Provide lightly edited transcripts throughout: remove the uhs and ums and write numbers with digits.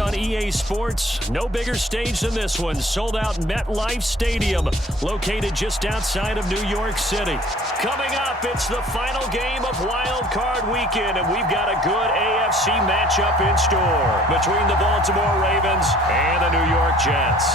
On EA Sports, no bigger stage than this one. Sold out MetLife Stadium, located just outside of New York City. Coming up, it's the final game of Wild Card Weekend, and we've got a good AFC matchup in store between the Baltimore Ravens and the New York Jets.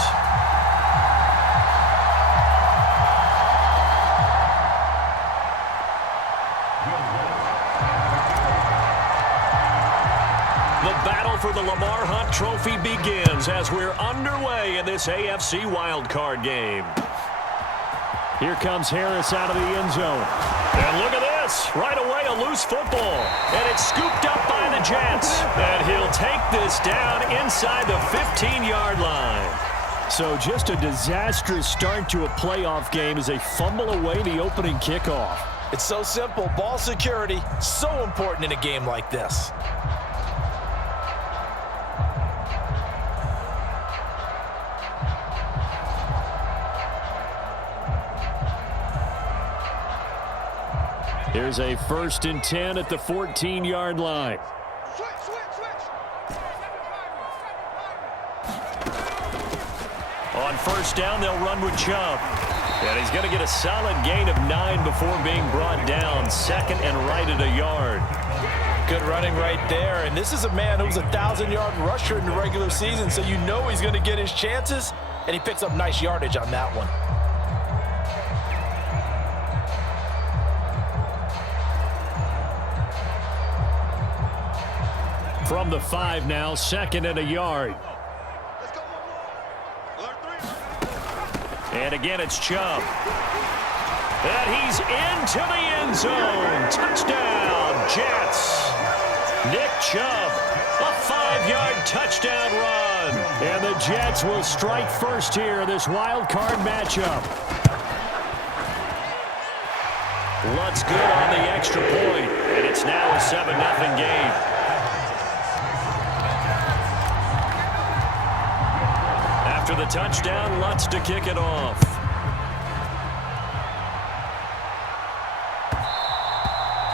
For the Lamar Hunt Trophy begins as we're underway in this AFC wildcard game. Here comes Harris out of the end zone. And look at this. Right away, a loose football. And it's scooped up by the Jets. And he'll take this down inside the 15-yard line. So just a disastrous start to a playoff game as they fumble away the opening kickoff. It's so simple. Ball security, so important in a game like this. Here's a 1st and 10 at the 14-yard line. On 1st down, they'll run with Chubb. And he's going to get a solid gain of 9 before being brought down. 2nd and right at a yard. Good running right there. And this is a man who's a 1,000-yard rusher in the regular season, so you know he's going to get his chances. And he picks up nice yardage on that one. From the 5 now, 2nd and a yard. And again, it's Chubb. And he's into the end zone. Touchdown, Jets. Nick Chubb, a 5-yard touchdown run. And the Jets will strike first here in this wild card matchup. Lutz good on the extra point. And it's now a 7-0 game. After the touchdown, Lutz to kick it off.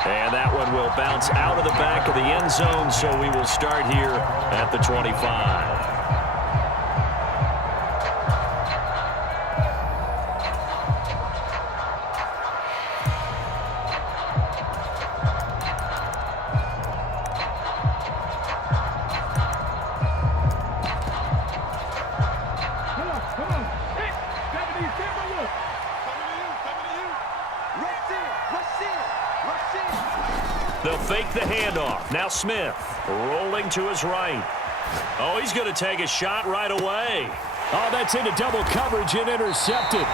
And that one will bounce out of the back of the end zone, so we will start here at the 25. They'll fake the handoff. Now Smith rolling to his right. Oh, he's going to take a shot right away. Oh, that's into double coverage and intercepted.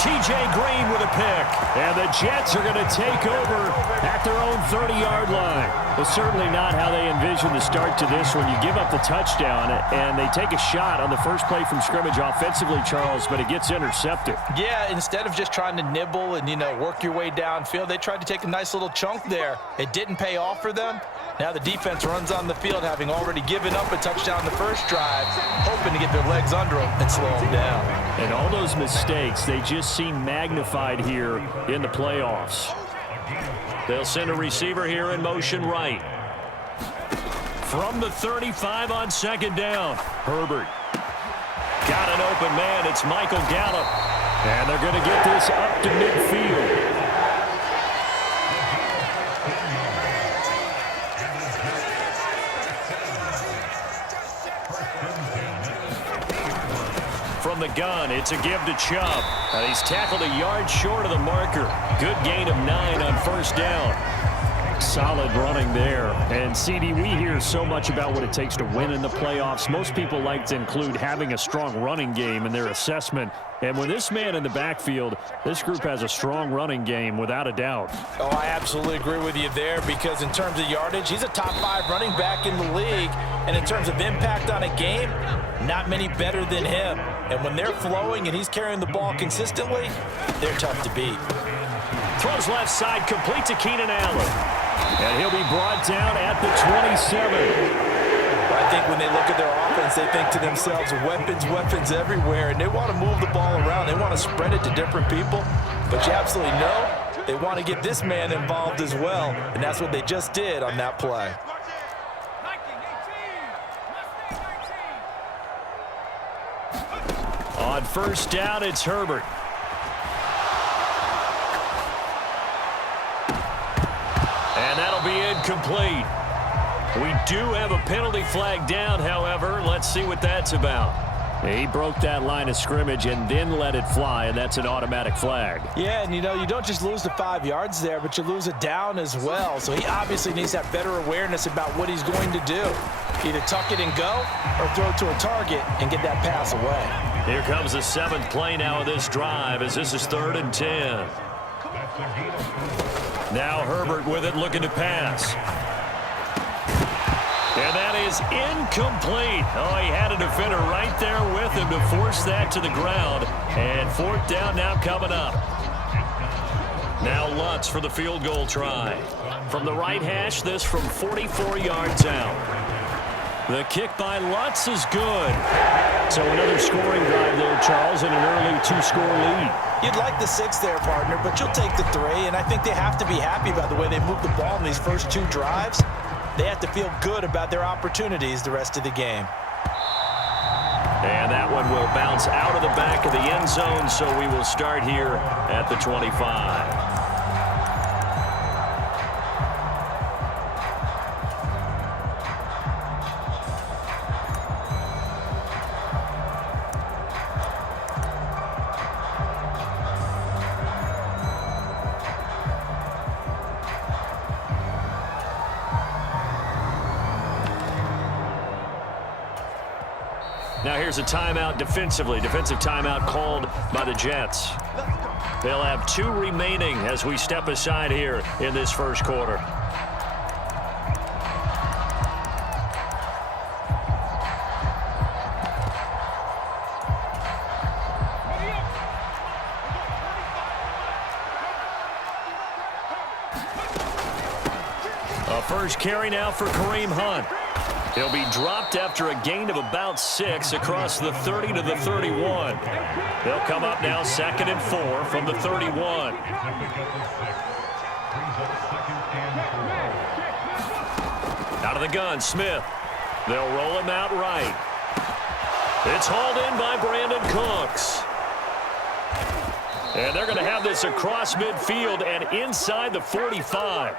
T.J. Green with a pick. And the Jets are going to take over at their own 30-yard line. Well, certainly not how they envisioned the start to this one. You give up the touchdown, and they take a shot on the first play from scrimmage offensively, Charles, but it gets intercepted. Yeah, instead of just trying to nibble and, work your way downfield, they tried to take a nice little chunk there. It didn't pay off for them. Now the defense runs on the field, having already given up a touchdown the first drive, hoping to get their legs under them and slow them down. And all those mistakes, they just seem magnified here in the playoffs. They'll send a receiver here in motion right. From the 35 on 2nd down, Herbert. Got an open man. It's Michael Gallup. And they're going to get this up to midfield. From the gun, it's a give to Chubb. And he's tackled a yard short of the marker. Good gain of 9 on 1st down. Solid running there. And, CD, we hear so much about what it takes to win in the playoffs. Most people like to include having a strong running game in their assessment. And with this man in the backfield, this group has a strong running game without a doubt. Oh, I absolutely agree with you there, because in terms of yardage, he's a top 5 running back in the league. And in terms of impact on a game, not many better than him. And when they're flowing and he's carrying the ball consistently, they're tough to beat. Throws left side, complete to Keenan Allen. And he'll be brought down at the 27. I think when they look at their offense, they think to themselves, weapons, weapons everywhere. And they want to move the ball around. They want to spread it to different people. But you absolutely know they want to get this man involved as well. And that's what they just did on that play. On first down, it's Herbert. And that'll be incomplete. We do have a penalty flag down, however. Let's see what that's about. He broke that line of scrimmage and then let it fly, and that's an automatic flag. Yeah, and you don't just lose the 5 yards there, but you lose it down as well. So he obviously needs to have better awareness about what he's going to do. Either tuck it and go or throw it to a target and get that pass away. Here comes the 7th play now of this drive as this is 3rd and 10. Now Herbert with it, looking to pass. And that is incomplete. Oh, he had a defender right there with him to force that to the ground. And 4th down now coming up. Now Lutz for the field goal try. From the right hash, this from 44 yards out. The kick by Lutz is good. So another scoring drive there, Charles, and an early 2-score lead. You'd like the 6 there, partner, but you'll take the 3, and I think they have to be happy about the way they moved the ball in these first 2 drives. They have to feel good about their opportunities the rest of the game. And that one will bounce out of the back of the end zone, so we will start here at the 25. Now here's a timeout defensively. Defensive timeout called by the Jets. They'll have 2 remaining as we step aside here in this first quarter. A first carry now for Kareem Hunt. He'll be dropped after a gain of about 6 across the 30 to the 31. They'll come up now 2nd and 4 from the 31. Out of the gun, Smith. They'll roll him out right. It's hauled in by Brandon Cooks. And they're going to have this across midfield and inside the 45.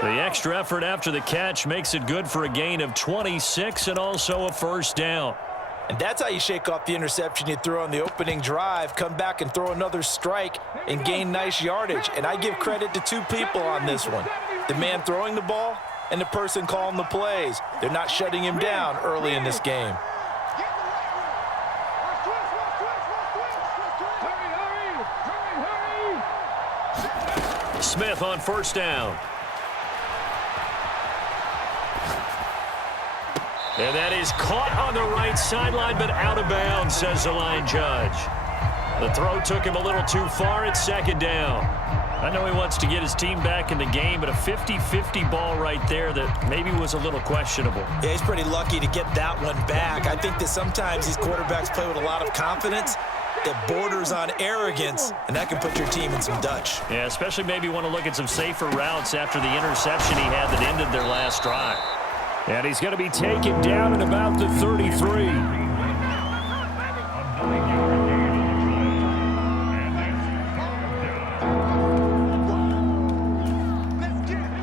The extra effort after the catch makes it good for a gain of 26 and also a first down. And that's how you shake off the interception you threw on the opening drive, come back and throw another strike and gain nice yardage. And I give credit to 2 people on this one. The man throwing the ball and the person calling the plays. They're not shutting him down early in this game. Smith on first down. And that is caught on the right sideline, but out of bounds, says the line judge. The throw took him a little too far. It's 2nd down. I know he wants to get his team back in the game, but a 50-50 ball right there that maybe was a little questionable. Yeah, he's pretty lucky to get that one back. I think that sometimes these quarterbacks play with a lot of confidence that borders on arrogance, and that can put your team in some Dutch. Yeah, especially maybe want to look at some safer routes after the interception he had that ended their last drive. And he's going to be taken down at about the 33.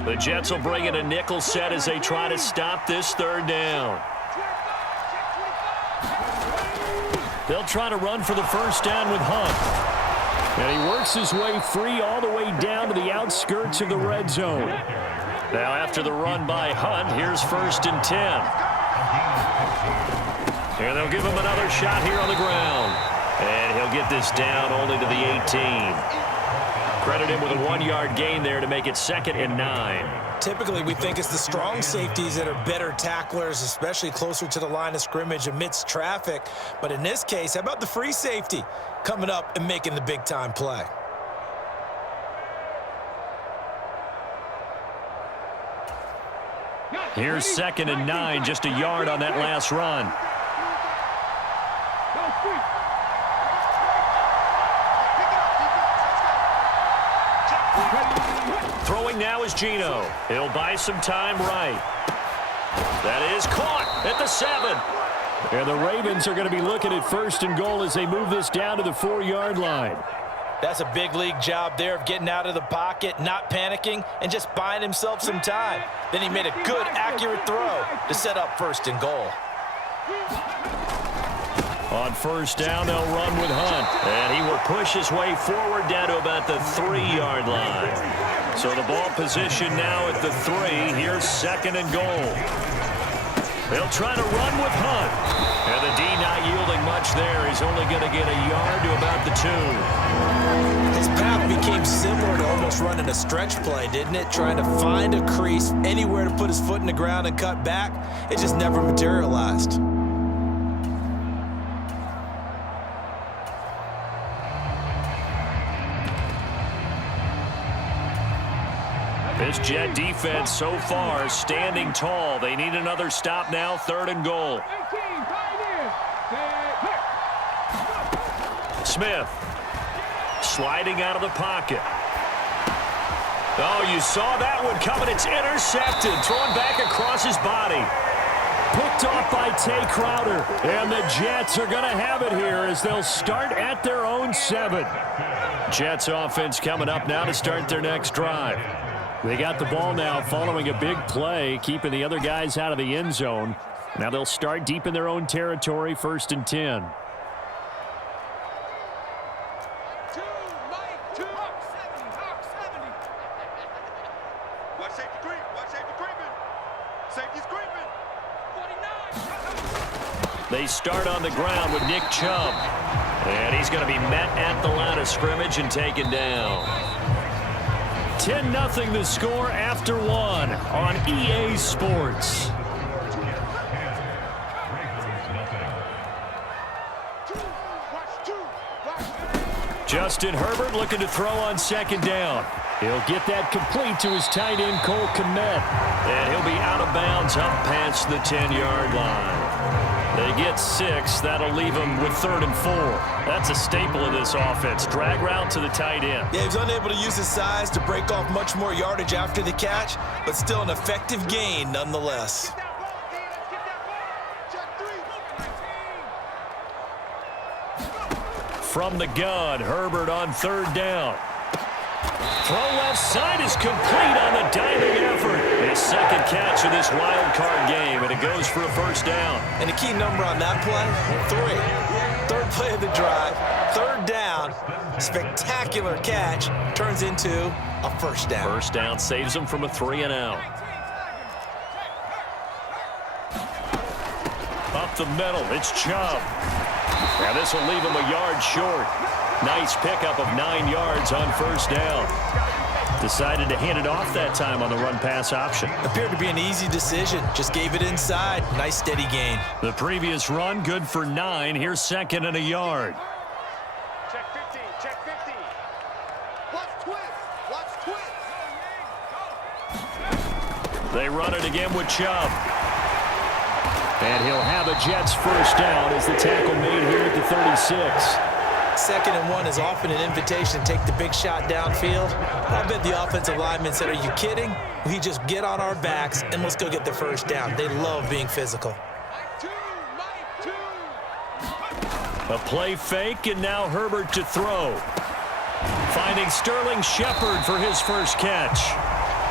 The Jets will bring in a nickel set as they try to stop this 3rd down. They'll try to run for the first down with Hunt. And he works his way free all the way down to the outskirts of the red zone. Now after the run by Hunt, here's 1st and 10. And they'll give him another shot here on the ground. And he'll get this down only to the 18. Credit him with a 1-yard gain there to make it 2nd and 9. Typically, we think it's the strong safeties that are better tacklers, especially closer to the line of scrimmage amidst traffic. But in this case, how about the free safety coming up and making the big-time play? Here's 2nd and 9, just a yard on that last run. Throwing now is Geno. He'll buy some time right. That is caught at the 7. And the Ravens are going to be looking at 1st and goal as they move this down to the 4-yard line. That's a big league job there of getting out of the pocket, not panicking, and just buying himself some time. Then he made a good, accurate throw to set up 1st and goal. On 1st down, they'll run with Hunt. And he will push his way forward down to about the 3-yard line. So the ball position now at the 3. Here's 2nd and goal. They'll try to run with Hunt. And the D not yielding much there. He's only going to get a yard to about the 2. His path became similar to almost running a stretch play, didn't it? Trying to find a crease, anywhere to put his foot in the ground and cut back. It just never materialized. This Jet defense so far standing tall. They need another stop now, 3rd and goal. Smith sliding out of the pocket. Oh, you saw that one coming. It's intercepted. Thrown back across his body. Picked off by Tay Crowder. And the Jets are going to have it here as they'll start at their own 7. Jets offense coming up now to start their next drive. They got the ball now following a big play, keeping the other guys out of the end zone. Now they'll start deep in their own territory, 1st and 10. They start on the ground with Nick Chubb. And he's going to be met at the line of scrimmage and taken down. 10-0 the score after 1 on EA Sports. Justin Herbert looking to throw on 2nd down. He'll get that complete to his tight end, Cole Kmet. And he'll be out of bounds up past the 10-yard line. They get 6. That'll leave him with 3rd and 4. That's a staple of this offense. Drag route to the tight end. Yeah, he was unable to use his size to break off much more yardage after the catch, but still an effective gain nonetheless. From the gun, Herbert on 3rd down. Throw left side is complete on the diving effort. His 2nd catch of this wild card game, and it goes for a 1st down. And the key number on that play, 3. 3rd play of the drive, 3rd down, spectacular catch, turns into a 1st down. 1st down saves him from a 3 and out. Up the middle, it's Chubb. Now this will leave him a yard short. Nice pickup of 9 yards on 1st down. Decided to hand it off that time on the run-pass option. Appeared to be an easy decision. Just gave it inside. Nice steady gain. The previous run good for 9. Here's 2nd and a yard. Check 50. Check 50. Watch twist. Watch twist. They run it again with Chubb. And he'll have a Jets 1st down as the tackle made here at the 36. 2nd and 1 is often an invitation to take the big shot downfield. I bet the offensive lineman said, are you kidding? We just get on our backs and let's go get the 1st down. They love being physical. A play fake, and now Herbert to throw. Finding Sterling Shepard for his 1st catch.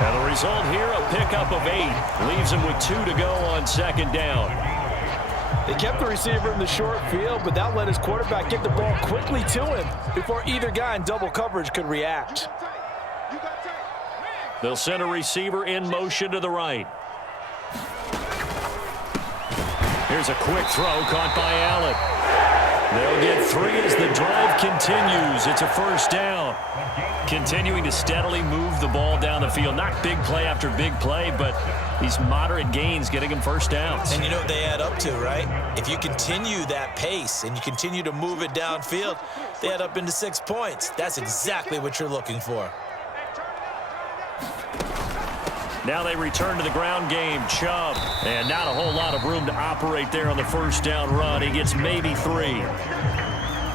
And the result here, a pickup of 8. Leaves him with 2 to go on 2nd down. They kept the receiver in the short field, but that let his quarterback get the ball quickly to him before either guy in double coverage could react. They'll send a receiver in motion to the right. Here's a quick throw caught by Allen. They'll get 3 as the drive continues. It's a 1st down. Continuing to steadily move the ball down the field. Not big play after big play, but these moderate gains getting them 1st downs. And you know what they add up to, right? If you continue that pace and you continue to move it downfield, they add up into 6 points. That's exactly what you're looking for. Now they return to the ground game. Chubb. And not a whole lot of room to operate there on the 1st down run. He gets maybe 3.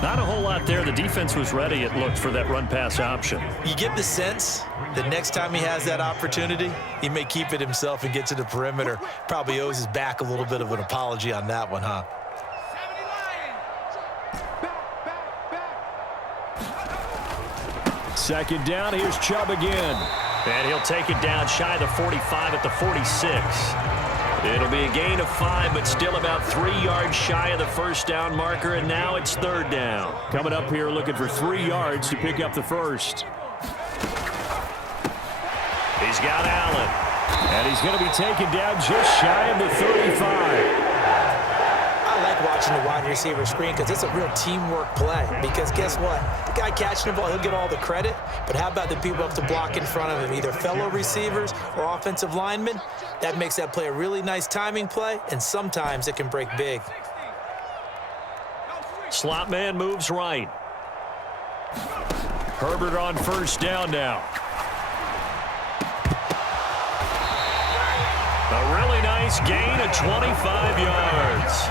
Not a whole lot there. The defense was ready, it looked, for that run-pass option. You get the sense that next time he has that opportunity, he may keep it himself and get to the perimeter. Probably owes his back a little bit of an apology on that one, huh? Second down, here's Chubb again. And he'll take it down shy of the 45 at the 46. It'll be a gain of 5, but still about 3 yards shy of the first down marker, and now it's third down. Coming up here looking for 3 yards to pick up the first. He's got Allen. And he's going to be taken down just shy of the 35. I like watching the wide receiver screen because it's a real teamwork play. Because guess what? The guy catching the ball, he'll get all the credit. But how about the people up to block in front of him, either fellow receivers or offensive linemen? That makes that play a really nice timing play, and sometimes it can break big. Slot man moves right. Herbert on first down now. A really nice gain of 25 yards.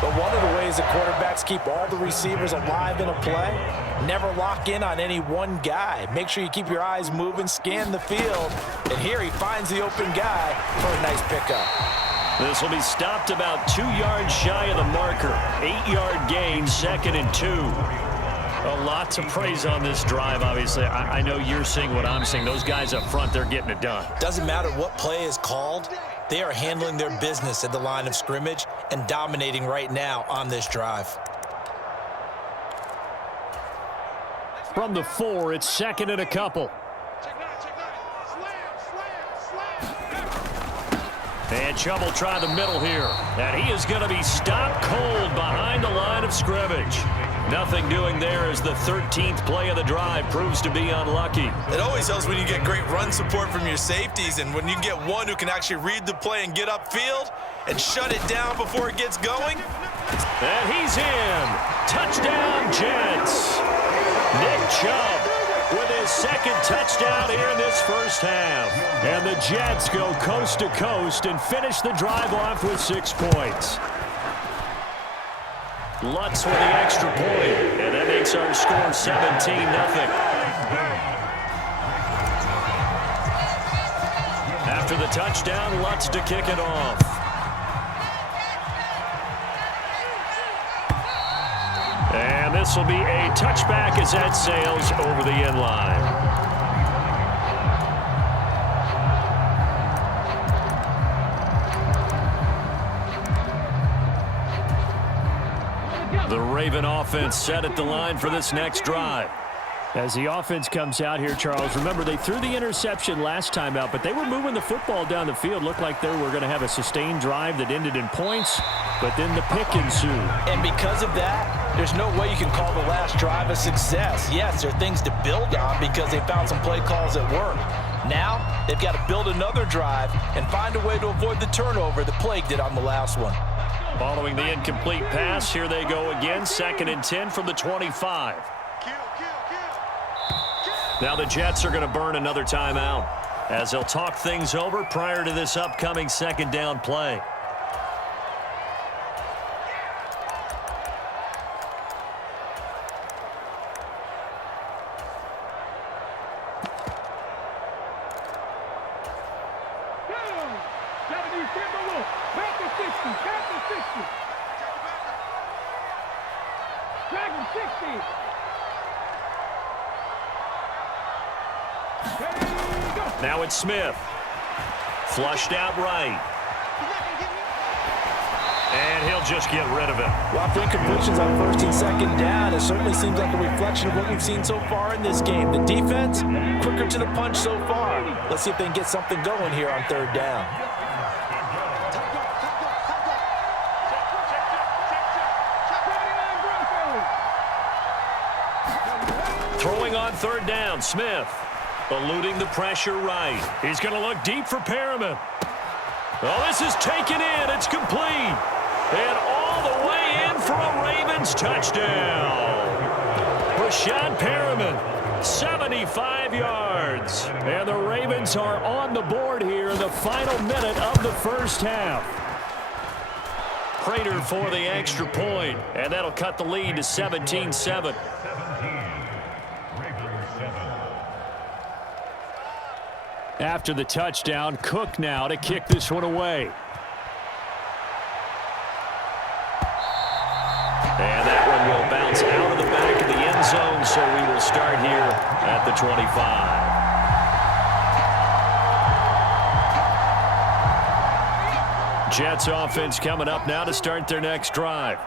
But one of the ways that quarterbacks keep all the receivers alive in a play, never lock in on any one guy. Make sure you keep your eyes moving, scan the field. And here he finds the open guy for a nice pickup. This will be stopped about 2 yards shy of the marker. 8-yard gain, 2nd and 2. A lot to praise on this drive, obviously. I know you're seeing what I'm seeing. Those guys up front, they're getting it done. Doesn't matter what play is called. They are handling their business at the line of scrimmage and dominating right now on this drive. From the 4, it's 2nd and a couple. And Chubb will try the middle here. And he is going to be stopped cold behind the line of scrimmage. Nothing doing there as the 13th play of the drive proves to be unlucky. It always helps when you get great run support from your safeties, and when you get one who can actually read the play and get upfield and shut it down before it gets going. And he's in. Touchdown, Jets. Nick Chubb with his 2nd touchdown here in this first half. And the Jets go coast to coast and finish the drive off with 6 points. Lutz with the extra point, and that makes our score 17-0. After the touchdown, Lutz to kick it off. And this will be a touchback as that sails over the end line. The Raven offense set at the line for this next drive. As the offense comes out here, Charles, remember they threw the interception last time out, but they were moving the football down the field. Looked like they were going to have a sustained drive that ended in points, but then the pick ensued. And because of that, there's no way you can call the last drive a success. Yes, there are things to build on because they found some play calls that work. Now, they've got to build another drive and find a way to avoid the turnover that plagued it on the last one. Following the incomplete pass, here they go again, 2nd and 10 from the 25. Now the Jets are going to burn another timeout as they'll talk things over prior to this upcoming 2nd down play. Now it's Smith. Flushed out right. And he'll just get rid of it. Well, after incompletions on 1st and 2nd down, it certainly seems like a reflection of what we've seen so far in this game. The defense, quicker to the punch so far. Let's see if they can get something going here on 3rd down. Throwing on 3rd down, Smith. Eluding the pressure right. He's going to look deep for Perriman. Oh, this is taken in. It's complete. And all the way in for a Ravens touchdown. Rashad Perriman, 75 yards. And the Ravens are on the board here in the final minute of the first half. Prater for the extra point, and that'll cut the lead to 17-7. After the touchdown, Cook now to kick this one away. And that one will bounce out of the back of the end zone, so we will start here at the 25. Jets offense coming up now to start their next drive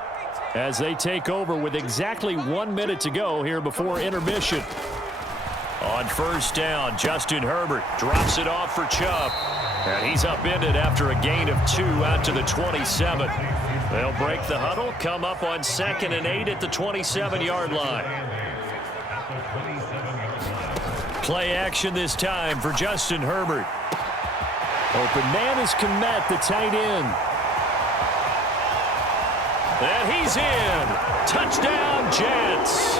as they take over with exactly 1 minute to go here before intermission. On first down, Justin Herbert drops it off for Chubb. And he's upended after a gain of 2 out to the 27. They'll break the huddle, come up on 2nd and 8 at the 27-yard line. Play action this time for Justin Herbert. Open man is Kmet, the tight end. And he's in. Touchdown, Jets.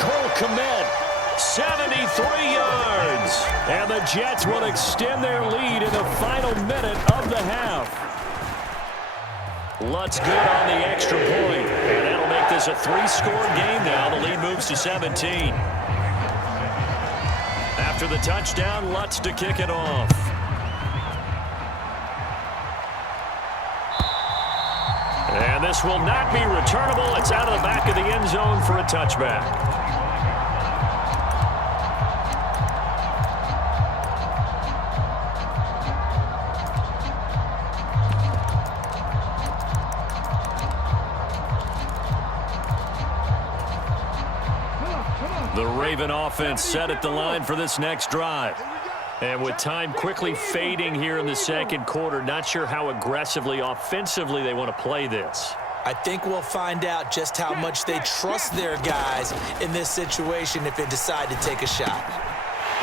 Cole Kmet, 73 yards. And the Jets will extend their lead in the final minute of the half. Lutz good on the extra point. And that'll make this a 3-score game now. The lead moves to 17. After the touchdown, Lutz to kick it off. And this will not be returnable. It's out of the back of the end zone for a touchback. The Raven offense set at the line for this next drive. And with time quickly fading here in the second quarter, not sure how aggressively, offensively they want to play this. I think we'll find out just how much they trust their guys in this situation if they decide to take a shot.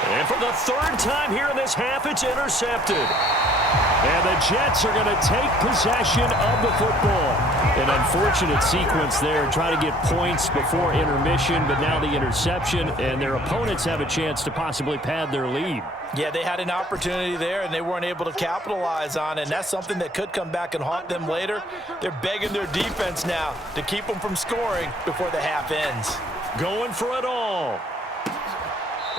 And for the 3rd time here in this half, it's intercepted. And the Jets are going to take possession of the football. An unfortunate sequence there, trying to get points before intermission, but now the interception, and their opponents have a chance to possibly pad their lead. Yeah, they had an opportunity there, and they weren't able to capitalize on it, and that's something that could come back and haunt them later. They're begging their defense now to keep them from scoring before the half ends. Going for it all.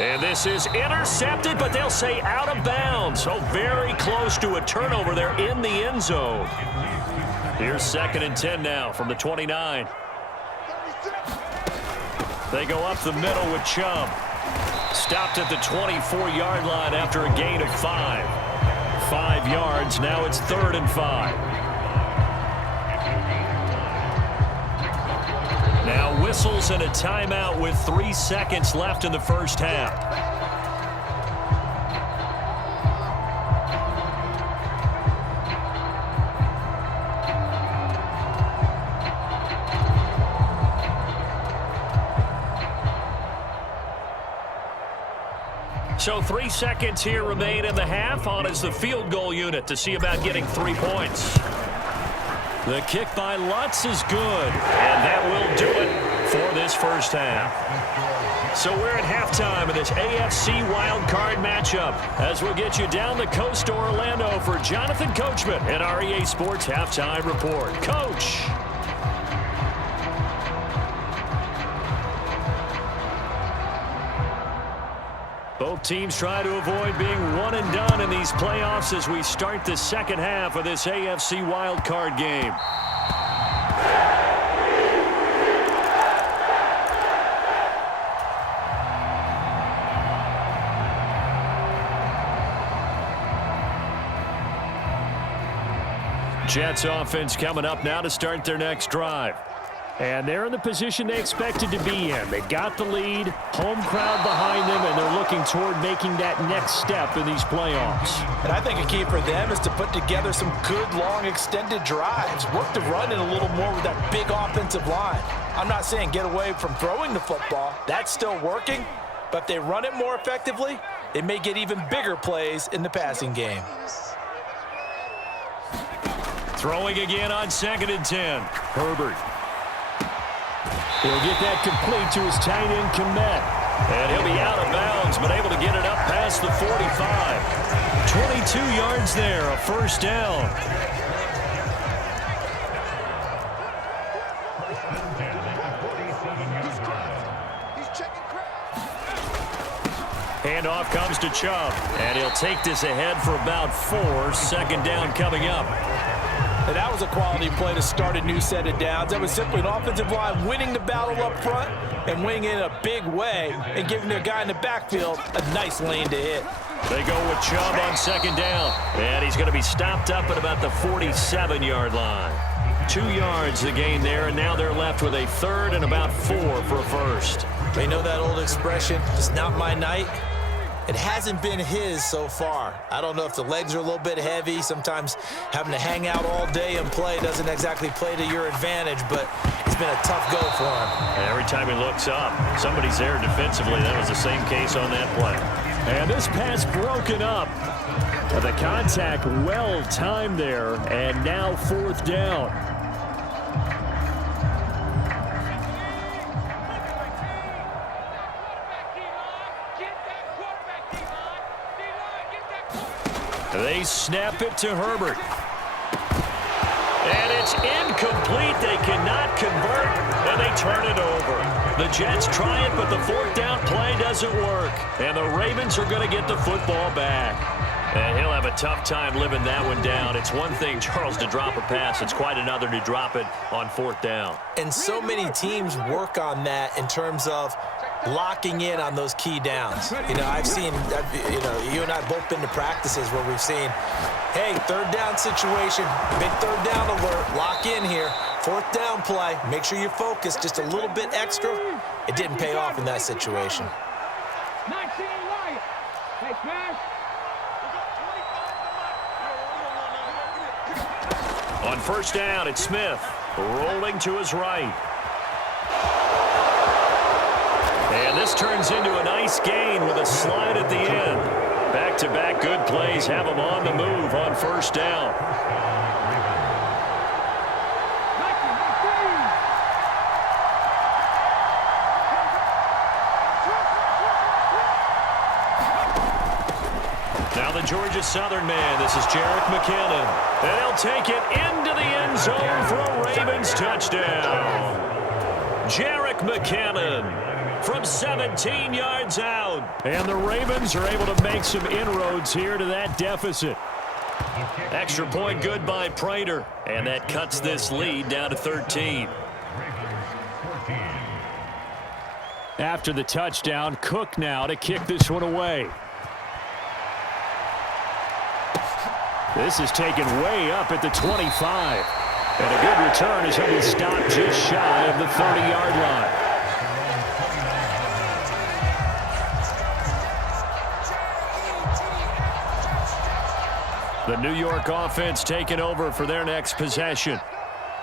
And this is intercepted, but they'll say out of bounds. So very close to a turnover there in the end zone. Here's 2nd and 10 now from the 29. They go up the middle with Chubb. Stopped at the 24-yard line after a gain of 5. 5 yards. Now it's 3rd and 5. Now whistles and a timeout with 3 seconds left in the first half. So 3 seconds here remain in the half. On is the field goal unit to see about getting 3 points. The kick by Lutz is good, and that will do it for this first half. So we're at halftime in this AFC wildcard matchup as we'll get you down the coast to Orlando for Jonathan Coachman and our EA Sports Halftime Report. Coach. Both teams try to avoid being one and done in these playoffs as we start the second half of this AFC wildcard game. Jets offense coming up now to start their next drive. And they're in the position they expected to be in. They got the lead, home crowd behind them, and they're looking toward making that next step in these playoffs. And I think a key for them is to put together some good, long, extended drives. Work the run in a little more with that big offensive line. I'm not saying get away from throwing the football. That's still working. But if they run it more effectively, they may get even bigger plays in the passing game. Throwing again on 2nd and 10. Herbert. He'll get that complete to his tight end, Kmet. And he'll be out of bounds, but able to get it up past the 45. 22 yards there, a first down. Handoff comes to Chubb, and he'll take this ahead for about 4. 2nd down coming up. And that was a quality play to start a new set of downs. That was simply an offensive line winning the battle up front and winning it in a big way and giving their guy in the backfield a nice lane to hit. They go with Chubb on second down. And he's going to be stopped up at about the 47-yard line. 2 yards the gain there, and now they're left with a third and about 4 for a first. They know that old expression, it's not my night. It hasn't been his so far. I don't know if the legs are a little bit heavy. Sometimes having to hang out all day and play doesn't exactly play to your advantage, but it's been a tough go for him. And every time he looks up, somebody's there defensively. That was the same case on that play. And this pass broken up. The contact well timed there, and now 4th down. They snap it to Herbert. And it's incomplete. They cannot convert, and they turn it over. The Jets try it, but the 4th down play doesn't work. And the Ravens are going to get the football back. And he'll have a tough time living that one down. It's one thing, Charles, to drop a pass. It's quite another to drop it on 4th down. And so many teams work on that in terms of locking in on those key downs. You know, I've seen, you and I have both been to practices where we've seen, hey, 3rd down situation, big 3rd down alert, lock in here, 4th down play, make sure you focus just a little bit extra. It didn't pay off in that situation. On 1st down, it's Smith rolling to his right. And this turns into a nice gain with a slide at the end. Back-to-back good plays have him on the move on 1st down. Now the Georgia Southern man. This is Jerick McKinnon. And he'll take it into the end zone for a Ravens touchdown. Jerick McKinnon from 17 yards out. And the Ravens are able to make some inroads here to that deficit. Extra point good by Prater. And that cuts this lead down to 13. After the touchdown, Cook now to kick this one away. This is taken way up at the 25. And a good return as he'll be stopped just shy of the 30-yard line. The New York offense taking over for their next possession.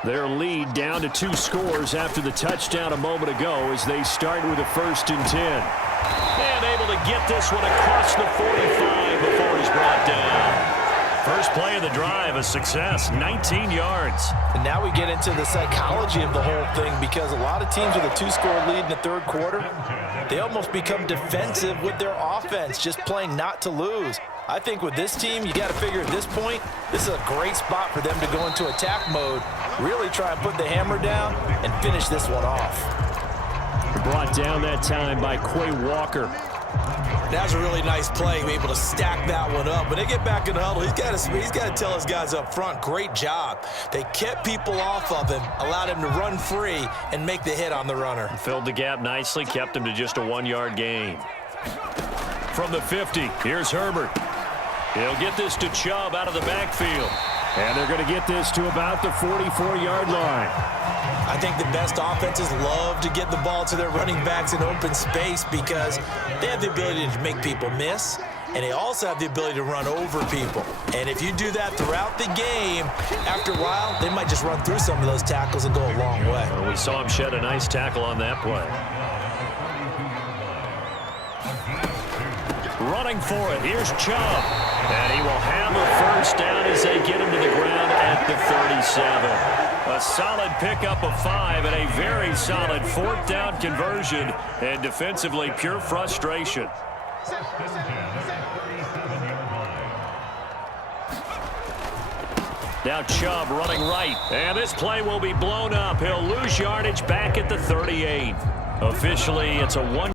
Their lead down to 2 scores after the touchdown a moment ago as they start with a 1st and 10. And able to get this one across the 45 before he's brought down. First play of the drive, a success, 19 yards. And now we get into the psychology of the whole thing because a lot of teams with a 2-score lead in the 3rd quarter, they almost become defensive with their offense, just playing not to lose. I think with this team, you got to figure at this point, this is a great spot for them to go into attack mode, really try and put the hammer down and finish this one off. Brought down that time by Quay Walker. That's a really nice play, be able to stack that one up. When they get back in the huddle, he's got to tell his guys up front, great job. They kept people off of him, allowed him to run free and make the hit on the runner. Filled the gap nicely, kept him to just a 1-yard gain. From the 50, here's Herbert. He'll get this to Chubb out of the backfield. And they're going to get this to about the 44-yard line. I think the best offenses love to get the ball to their running backs in open space because they have the ability to make people miss, and they also have the ability to run over people. And if you do that throughout the game, after a while, they might just run through some of those tackles and go a long way. Well, we saw him shed a nice tackle on that play. Running for it, here's Chubb. And he will have a 1st down as they get him to the ground at the 37. A solid pickup of 5 and a very solid 4th down conversion. And defensively, pure frustration. Now Chubb running right. And this play will be blown up. He'll lose yardage back at the 38. Officially, it's a 1.